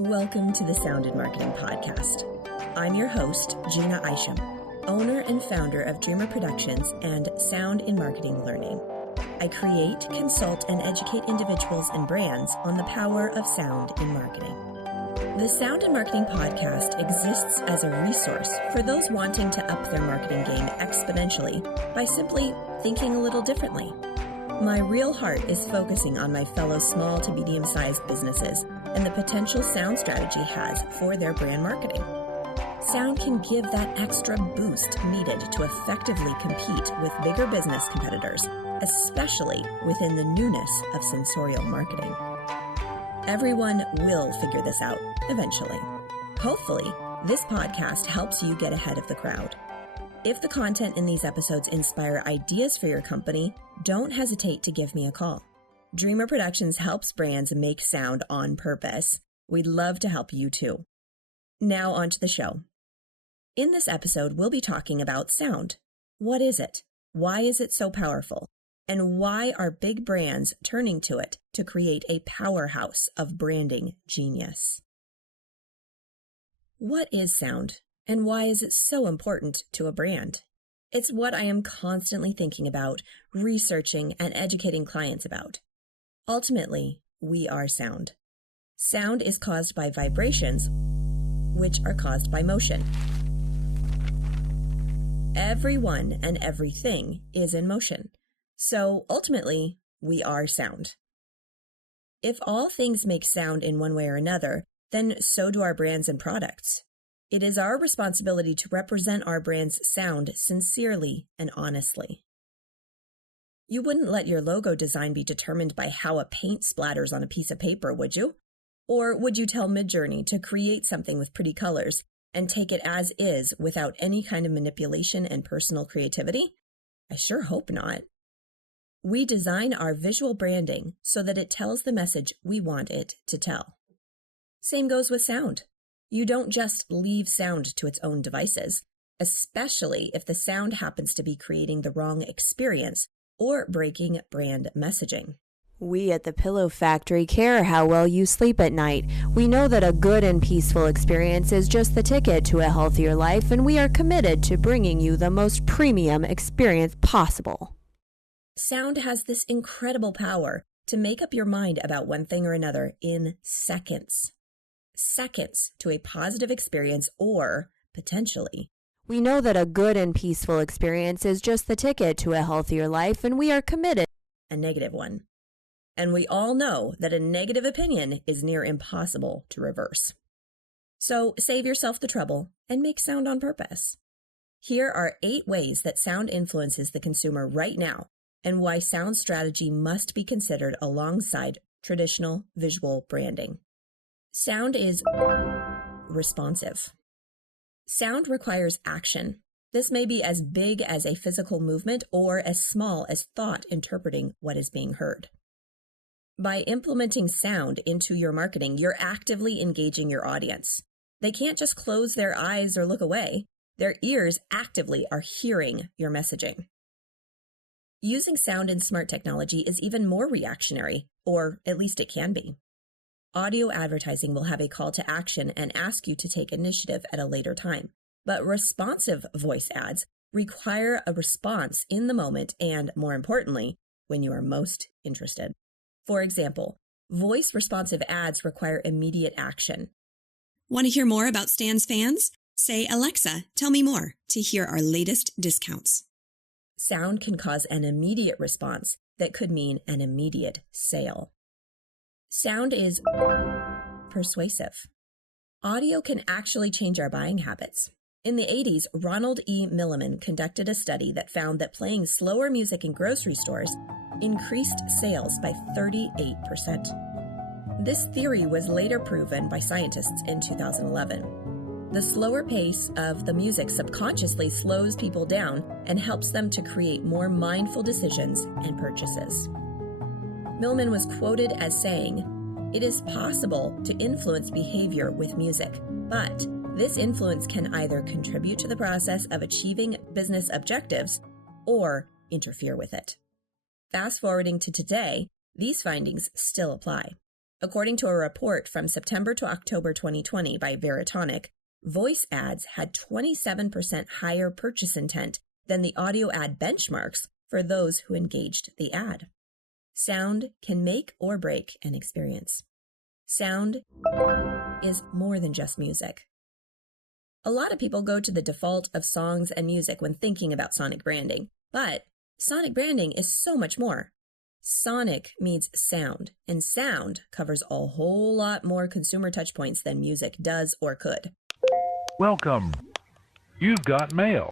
Welcome to the Sound in Marketing Podcast. I'm your host, Gina Isham, owner and founder of Dreamr Productions and Sound in Marketing Learning. I create, consult, and educate individuals and brands on the power of sound in marketing. The Sound in Marketing Podcast exists as a resource for those wanting to up their marketing game exponentially by simply thinking a little differently. My real heart is focusing on my fellow small to medium-sized businesses and the potential sound strategy has for their brand marketing. Sound can give that extra boost needed to effectively compete with bigger business competitors, especially within the newness of sensorial marketing. Everyone will figure this out eventually. Hopefully, this podcast helps you get ahead of the crowd. If the content in these episodes inspire ideas for your company, don't hesitate to give me a call. Dreamr Productions helps brands make sound on purpose. We'd love to help you too. Now on to the show. In this episode, we'll be talking about sound. What is it? Why is it so powerful? And why are big brands turning to it to create a powerhouse of branding genius? What is sound, and why is it so important to a brand? It's what I am constantly thinking about, researching, and educating clients about. Ultimately, we are sound. Sound is caused by vibrations, which are caused by motion. Everyone and everything is in motion. So ultimately, we are sound. If all things make sound in one way or another, then so do our brands and products. It is our responsibility to represent our brand's sound sincerely and honestly. You wouldn't let your logo design be determined by how a paint splatters on a piece of paper, would you? Or would you tell Midjourney to create something with pretty colors and take it as is without any kind of manipulation and personal creativity? I sure hope not. We design our visual branding so that it tells the message we want it to tell. Same goes with sound. You don't just leave sound to its own devices, especially if the sound happens to be creating the wrong experience or breaking brand messaging. We at the Pillow Factory care how well you sleep at night. We know that a good and peaceful experience is just the ticket to a healthier life, and we are committed to bringing you the most premium experience possible. Sound has this incredible power to make up your mind about one thing or another in seconds. Seconds to a positive experience or, potentially, we know that a good and peaceful experience is just the ticket to a healthier life, and we are committed a negative one. And we all know that a negative opinion is near impossible to reverse. So save yourself the trouble and make sound on purpose. Here are 8 ways that sound influences the consumer right now and why sound strategy must be considered alongside traditional visual branding. Sound is responsive. Sound requires action. This may be as big as a physical movement or as small as thought interpreting what is being heard. By implementing sound into your marketing, you're actively engaging your audience. They can't just close their eyes or look away. Their ears actively are hearing your messaging. Using sound in smart technology is even more reactionary, or at least it can be. Audio advertising will have a call to action and ask you to take initiative at a later time, but responsive voice ads require a response in the moment and, more importantly, when you are most interested. For example, voice-responsive ads require immediate action. Want to hear more about Stan's fans? Say, Alexa, tell me more to hear our latest discounts. Sound can cause an immediate response that could mean an immediate sale. Sound is persuasive. Audio can actually change our buying habits. In the 80s, Ronald E. Milliman conducted a study that found that playing slower music in grocery stores increased sales by 38%. This theory was later proven by scientists in 2011. The slower pace of the music subconsciously slows people down and helps them to create more mindful decisions and purchases. Millman was quoted as saying, "It is possible to influence behavior with music, but this influence can either contribute to the process of achieving business objectives or interfere with it." Fast forwarding to today, these findings still apply. According to a report from September to October 2020 by Veritonic, voice ads had 27% higher purchase intent than the audio ad benchmarks for those who engaged the ad. Sound can make or break an experience. Sound is more than just music. A lot of people go to the default of songs and music when thinking about sonic branding, but sonic branding is so much more. Sonic means sound, and sound covers a whole lot more consumer touchpoints than music does or could. Welcome. You've got mail.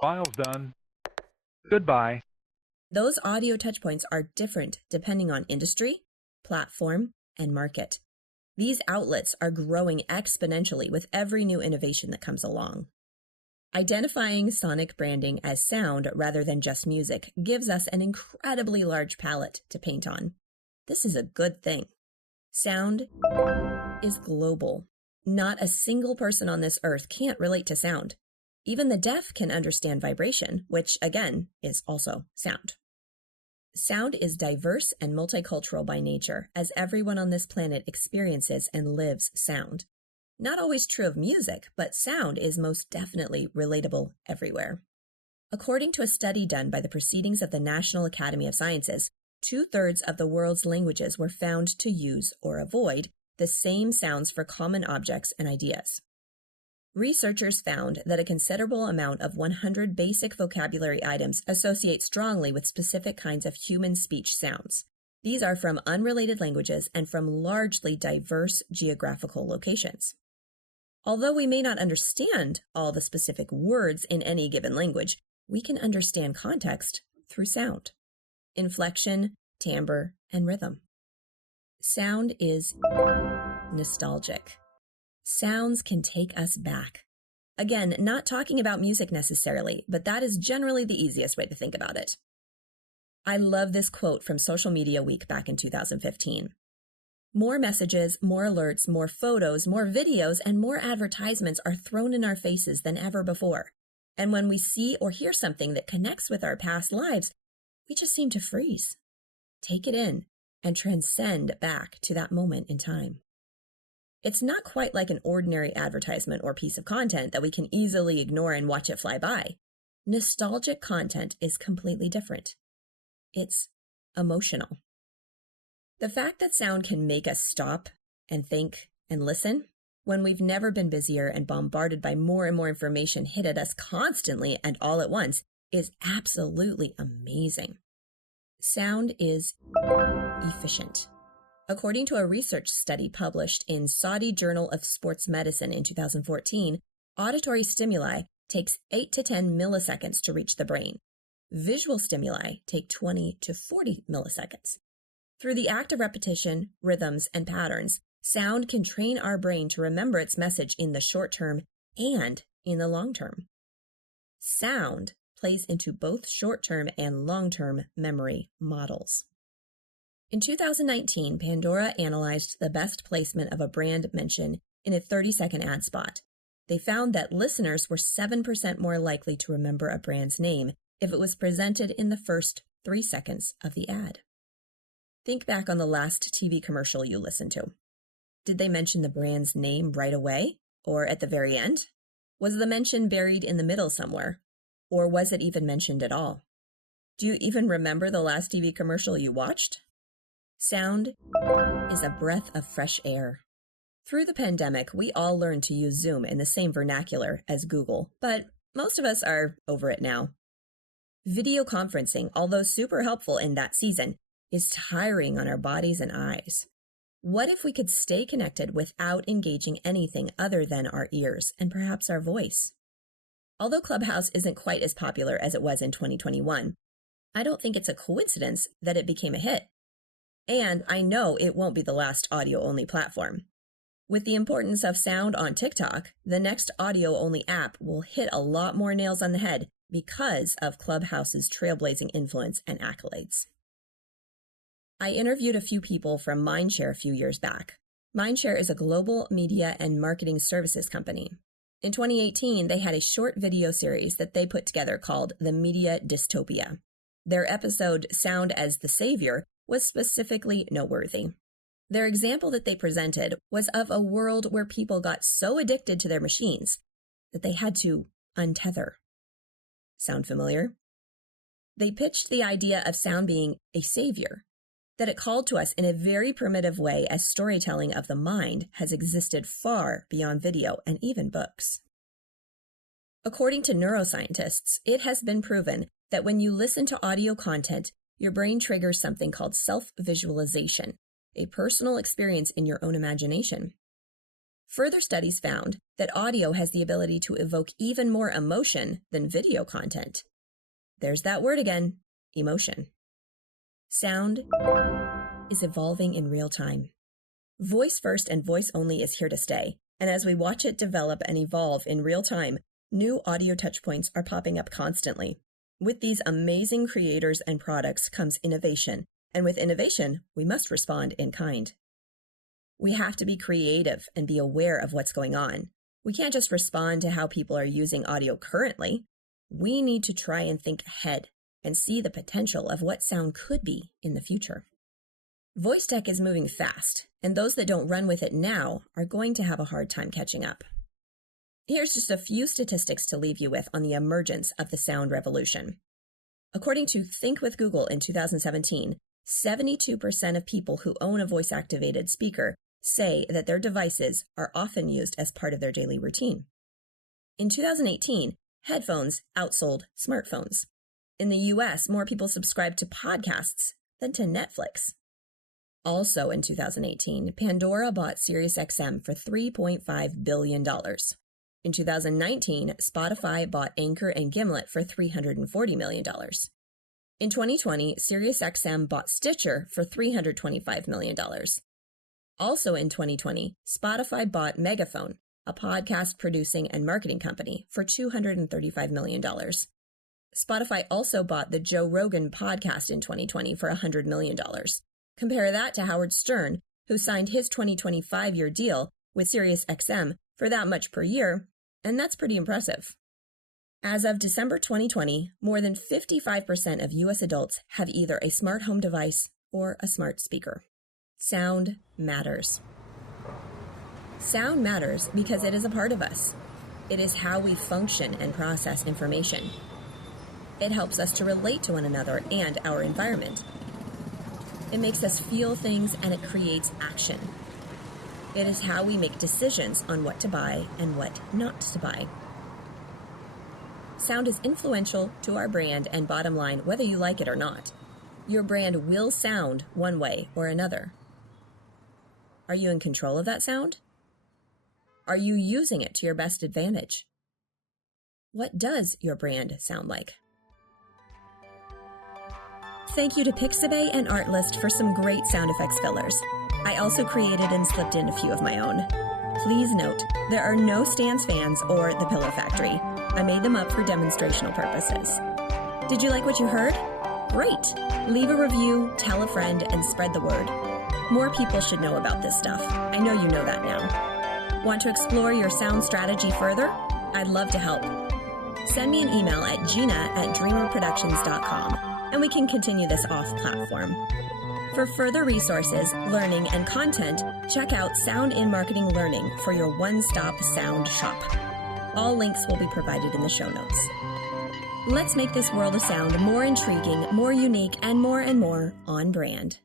File's done. Goodbye. Those audio touchpoints are different depending on industry, platform, and market. These outlets are growing exponentially with every new innovation that comes along. Identifying sonic branding as sound rather than just music gives us an incredibly large palette to paint on. This is a good thing. Sound is global. Not a single person on this earth can't relate to sound. Even the deaf can understand vibration, which, again, is also sound. Sound is diverse and multicultural by nature, as everyone on this planet experiences and lives sound. Not always true of music, but sound is most definitely relatable everywhere. According to a study done by the Proceedings of the National Academy of Sciences, 2/3 of the world's languages were found to use or avoid the same sounds for common objects and ideas. Researchers found that a considerable amount of 100 basic vocabulary items associate strongly with specific kinds of human speech sounds. These are from unrelated languages and from largely diverse geographical locations. Although we may not understand all the specific words in any given language, we can understand context through sound, inflection, timbre, and rhythm. Sound is nostalgic. Sounds can take us back. Again, not talking about music necessarily, but that is generally the easiest way to think about it. I love this quote from Social Media Week back in 2015. More messages, more alerts, more photos, more videos, and more advertisements are thrown in our faces than ever before. And when we see or hear something that connects with our past lives, we just seem to freeze, take it in, and transcend back to that moment in time. It's not quite like an ordinary advertisement or piece of content that we can easily ignore and watch it fly by. Nostalgic content is completely different. It's emotional. The fact that sound can make us stop and think and listen when we've never been busier and bombarded by more and more information hit at us constantly and all at once is absolutely amazing. Sound is efficient. According to a research study published in Saudi Journal of Sports Medicine in 2014, auditory stimuli takes 8 to 10 milliseconds to reach the brain. Visual stimuli take 20 to 40 milliseconds. Through the act of repetition, rhythms, and patterns, sound can train our brain to remember its message in the short term and in the long term. Sound plays into both short-term and long-term memory models. In 2019, Pandora analyzed the best placement of a brand mention in a 30-second ad spot. They found that listeners were 7% more likely to remember a brand's name if it was presented in the first 3 seconds of the ad. Think back on the last TV commercial you listened to. Did they mention the brand's name right away or at the very end? Was the mention buried in the middle somewhere? Or was it even mentioned at all? Do you even remember the last TV commercial you watched? Sound is a breath of fresh air. Through the pandemic, we all learned to use Zoom in the same vernacular as Google, but most of us are over it now. Video conferencing, although super helpful in that season, is tiring on our bodies and eyes. What if we could stay connected without engaging anything other than our ears and perhaps our voice? Although Clubhouse isn't quite as popular as it was in 2021, I don't think it's a coincidence that it became a hit. And I know it won't be the last audio-only platform. With the importance of sound on TikTok, the next audio-only app will hit a lot more nails on the head because of Clubhouse's trailblazing influence and accolades. I interviewed a few people from Mindshare a few years back. Mindshare is a global media and marketing services company. In 2018, they had a short video series that they put together called The Media Dystopia. Their episode, Sound as the Savior, was specifically noteworthy. Their example that they presented was of a world where people got so addicted to their machines that they had to untether. Sound familiar? They pitched the idea of sound being a savior, that it called to us in a very primitive way as storytelling of the mind has existed far beyond video and even books. According to neuroscientists, it has been proven that when you listen to audio content, your brain triggers something called self-visualization, a personal experience in your own imagination. Further studies found that audio has the ability to evoke even more emotion than video content. There's that word again, emotion. Sound is evolving in real time. Voice first and voice only is here to stay, and as we watch it develop and evolve in real time, new audio touchpoints are popping up constantly. With these amazing creators and products comes innovation, and with innovation, we must respond in kind. We have to be creative and be aware of what's going on. We can't just respond to how people are using audio currently. We need to try and think ahead and see the potential of what sound could be in the future. Voice tech is moving fast, and those that don't run with it now are going to have a hard time catching up. Here's just a few statistics to leave you with on the emergence of the sound revolution. According to Think with Google in 2017, 72% of people who own a voice-activated speaker say that their devices are often used as part of their daily routine. In 2018, headphones outsold smartphones. In the US, more people subscribed to podcasts than to Netflix. Also in 2018, Pandora bought SiriusXM for $3.5 billion. In 2019, Spotify bought Anchor and Gimlet for $340 million. In 2020, SiriusXM bought Stitcher for $325 million. Also in 2020, Spotify bought Megaphone, a podcast producing and marketing company, for $235 million. Spotify also bought the Joe Rogan podcast in 2020 for $100 million. Compare that to Howard Stern, who signed his 2025-year deal with SiriusXM for that much per year, and that's pretty impressive. As of December 2020, more than 55% of U.S. adults have either a smart home device or a smart speaker. Sound matters. Sound matters because it is a part of us. It is how we function and process information. It helps us to relate to one another and our environment. It makes us feel things and it creates action. It is how we make decisions on what to buy and what not to buy. Sound is influential to our brand and bottom line, whether you like it or not. Your brand will sound one way or another. Are you in control of that sound? Are you using it to your best advantage? What does your brand sound like? Thank you to Pixabay and Artlist for some great sound effects fillers. I also created and slipped in a few of my own. Please note, there are no Stan's Fans or The Pillow Factory. I made them up for demonstrational purposes. Did you like what you heard? Great! Leave a review, tell a friend, and spread the word. More people should know about this stuff. I know you know that now. Want to explore your sound strategy further? I'd love to help. Send me an email at gina@dreamrproductions.com, and we can continue this off-platform. For further resources, learning, and content, check out Sound in Marketing Learning for your one-stop sound shop. All links will be provided in the show notes. Let's make this world of sound more intriguing, more unique, and more on brand.